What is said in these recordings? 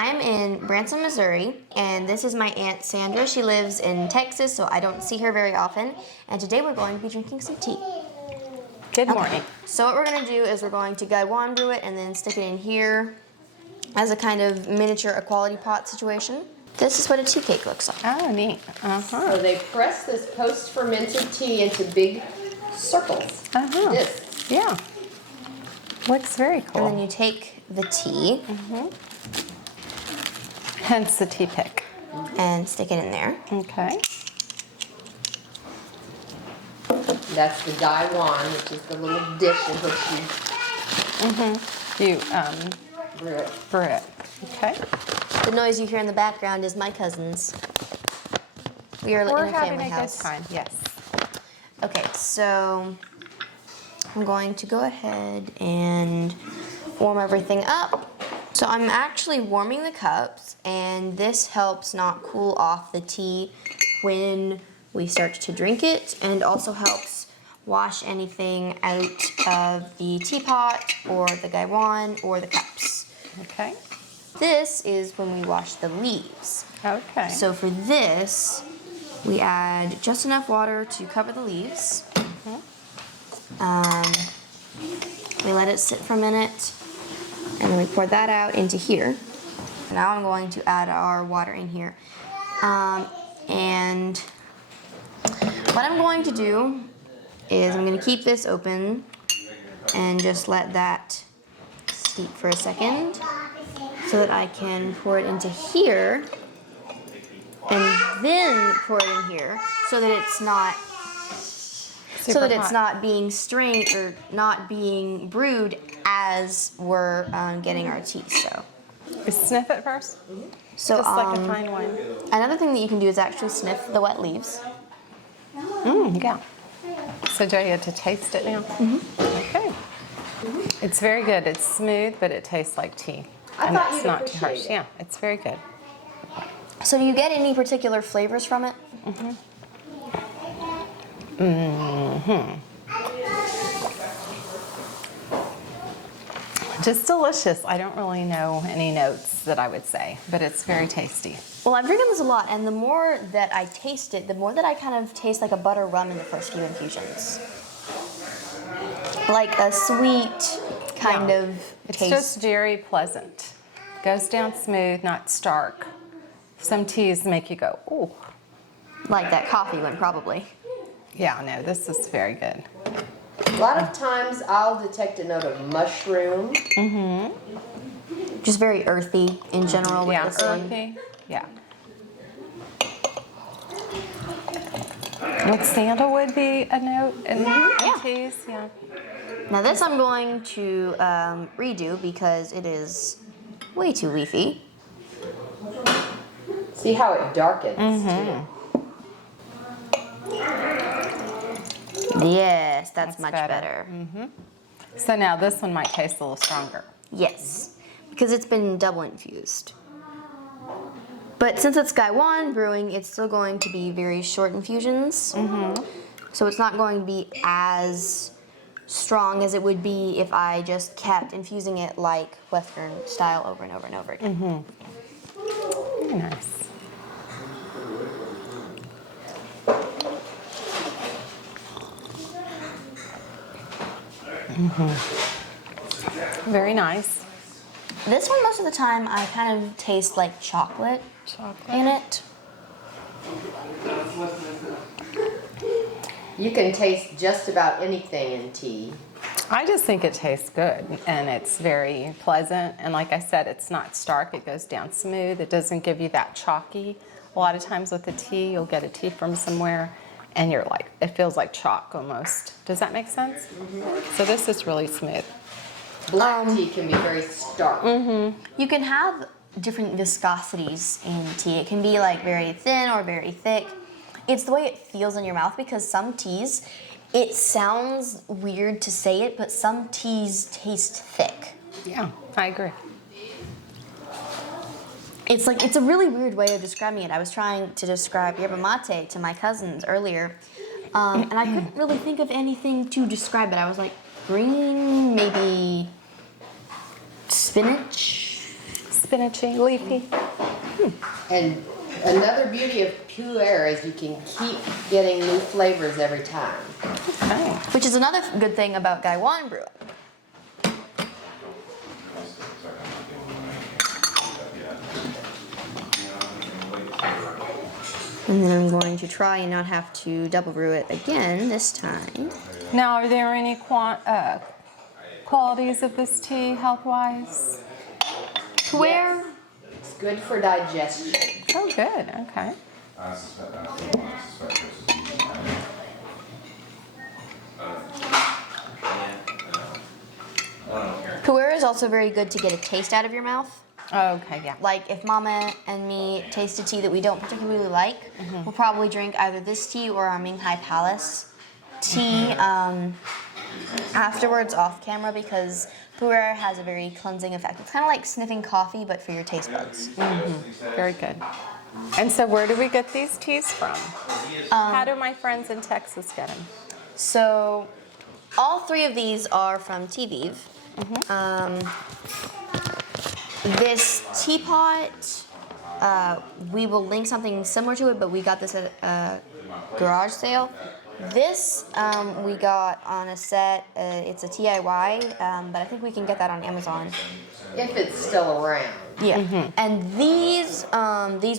I'm in Branson, Missouri, and this is my Aunt Sandra. She lives in Texas, so I don't see her very often. And today we're going to be drinking some tea. Good morning. So what we're going to do is we're going to gaiwan brew it and then stick it in here as a kind of miniature equality pot situation. This is what a tea cake looks like. Oh, neat. So they press this post-fermented tea into big circles. Discs. Yeah. Looks very cool. And then you take the tea Hence the tea pick. and stick it in there. Okay. That's the gaiwan, which is the little dish in which You you brew it. brew it. Okay. The noise you hear in the background is my cousins. We are We're in a having family a house. good time. Yes. Okay, so I'm going to go ahead and warm everything up. So I'm actually warming the cups, and this helps not cool off the tea when we start to drink it, and also helps wash anything out of the teapot or the gaiwan or the cups. Okay. This is when we wash the leaves. Okay. So for this, we add just enough water to cover the leaves. We let it sit for a minute, and then we pour that out into here. Now I'm going to add our water in here. And what I'm going to do is I'm going to keep this open and just let that steep for a second so that I can pour it into here and then pour it in here so that it's not not being strained or not being brewed as we're getting our tea. So Sniff it first. So Just like a fine wine. another thing that you can do is actually sniff the wet leaves. Yeah. So do I get to taste it now? Okay. It's very good. It's smooth, but it tastes like tea. I and thought it's you'd not too harsh. appreciate it. Yeah, it's very good. So do you get any particular flavors from it? Just delicious. I don't really know any notes that I would say, but it's very tasty. Well, I'm drinking this a lot, and the more that I taste it, the more that I kind of taste like a butter rum in the first few infusions. Like a sweet kind of It's taste. just very pleasant. Goes down smooth, not stark. Some teas make you go, ooh. Like that coffee one, probably. Yeah, no, this is very good. A lot of times I'll detect a note of mushroom. Just very earthy in general with Yeah, this one. earthy. Yeah. Would sandalwood be a note in teas? Yeah. Now this I'm going to redo because it is way too leafy. See how it darkens too. Yes, that's That's much better. better. So now this one might taste a little stronger. Yes, because it's been double infused. But since it's gaiwan brewing, it's still going to be very short infusions. So it's not going to be as strong as it would be if I just kept infusing it like Western style over and over and over again. Very nice. Very nice. This one, most of the time, I kind of taste like chocolate in it. You can taste just about anything in tea. I just think it tastes good and it's very pleasant. And like I said, it's not stark. It goes down smooth. It doesn't give you that chalky. A lot of times with the tea, you'll get a tea from somewhere and you're like, it feels like chalk almost. Does that make sense? So this is really smooth. Black tea can be very stark. You can have different viscosities in tea. It can be like very thin or very thick. It's the way it feels in your mouth because some teas, it sounds weird to say it, but some teas taste thick. Yeah, I agree. It's a really weird way of describing it. I was trying to describe yerba mate to my cousins earlier, and I couldn't really think of anything to describe it. I was like, green, maybe spinach? spinachy, leafy. And another beauty of Puerh is you can keep getting new flavors every time. Okay. Which is another good thing about Gaiwan brewing. And then I'm going to try and not have to double brew it again this time. Now, are there any qualities of this tea health-wise? Puerh, It's good for digestion. Oh, good. Okay. Puerh is also very good to get a taste out of your mouth. Okay, yeah. Like if Mama and me taste a tea that we don't particularly like, we'll probably drink either this tea or our Ming Hai Palace tea afterwards off camera because Puerh has a very cleansing effect. It's kind of like sniffing coffee but for your taste buds. Very good. And so where do we get these teas from? How do my friends in Texas get them? So all three of these are from Teavivre. This teapot, we will link something similar to it, but we got this at a garage sale. This we got on a set. It's a DIY, but I think we can get that on Amazon. If it's still around. Yeah. And these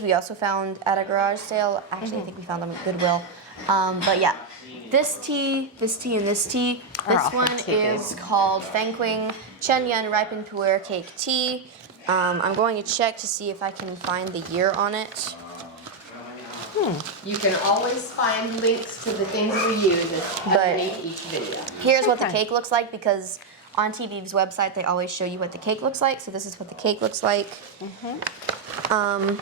we also found at a garage sale. Actually, I think we found them at Goodwill. But yeah, this tea, and this tea. This awesome one teas. is called Feng Quing Chen Yun Ripened Puerh Cake Tea. I'm going to check to see if I can find the year on it. You can always find links to the things we use underneath each video. Here's what the Okay. cake looks like because on TV's website they always show you what the cake looks like. So this is what the cake looks like. And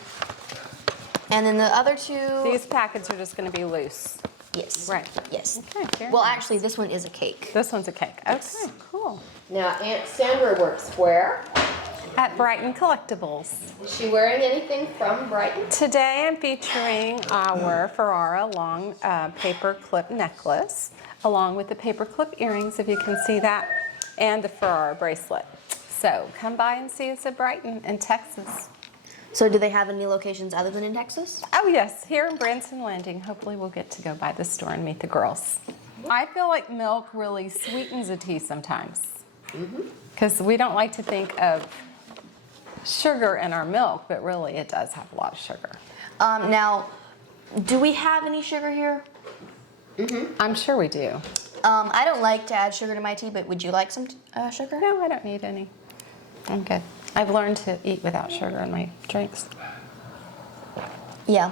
then the other two. These packets are just going to be loose. Yes. Right. Yes. Okay, very Well, nice. actually, this one is a cake. This one's a cake. Okay, cool. Now, Aunt Sandra works where? At Brighton Collectibles. Is she wearing anything from Brighton? Today I'm featuring our Ferrara long paper clip necklace, along with the paper clip earrings, if you can see that, and the Ferrara bracelet. So come by and see us at Brighton in Texas. So, do they have any locations other than in Texas? Oh yes, here in Branson Landing. Hopefully we'll get to go by the store and meet the girls. I feel like milk really sweetens a tea sometimes. Because we don't like to think of sugar in our milk, but really it does have a lot of sugar. Now, do we have any sugar here? I'm sure we do. I don't like to add sugar to my tea, but would you like some sugar? No, I don't need any. I'm good. I've learned to eat without sugar in my drinks. Yeah.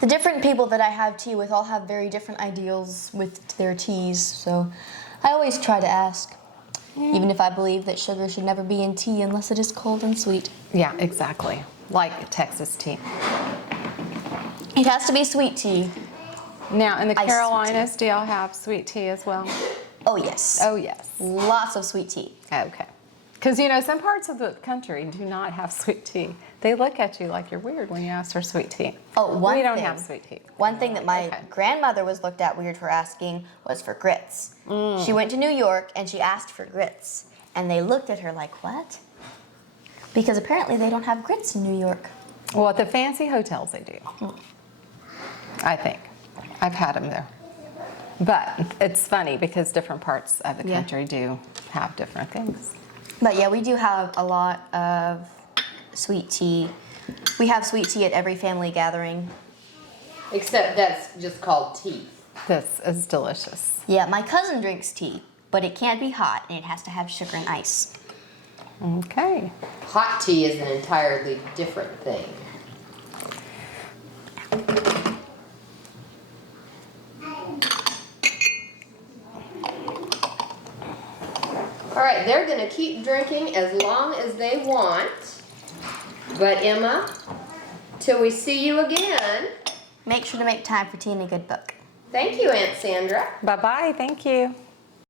The different people that I have tea with all have very different ideals with their teas, so I always try to ask, even if I believe that sugar should never be in tea unless it is cold and sweet. Yeah, exactly. Like Texas tea. It has to be sweet tea. Now, in the Iced Carolinas, do y'all have sweet tea as well? Oh, yes. Oh, yes. Lots of sweet tea. Okay. Because, you know, some parts of the country do not have sweet tea. They look at you like you're weird when you ask for sweet tea. Oh, one We don't thing. have sweet tea. One thing that my Okay. grandmother was looked at weird for asking was for grits. She went to New York and she asked for grits. And they looked at her like, what? Because apparently they don't have grits in New York. Well, at the fancy hotels, they do. I think. I've had them there. But it's funny because different parts of the Yeah. country do have different things. But yeah, we do have a lot of sweet tea. We have sweet tea at every family gathering. Except that's just called tea. This is delicious. Yeah, my cousin drinks tea, but it can't be hot and it has to have sugar and ice. Okay. Hot tea is an entirely different thing. All right, they're going to keep drinking as long as they want. But Emma, till we see you again, Make sure to make time for tea and a good book. thank you, Aunt Sandra. Bye-bye. Thank you.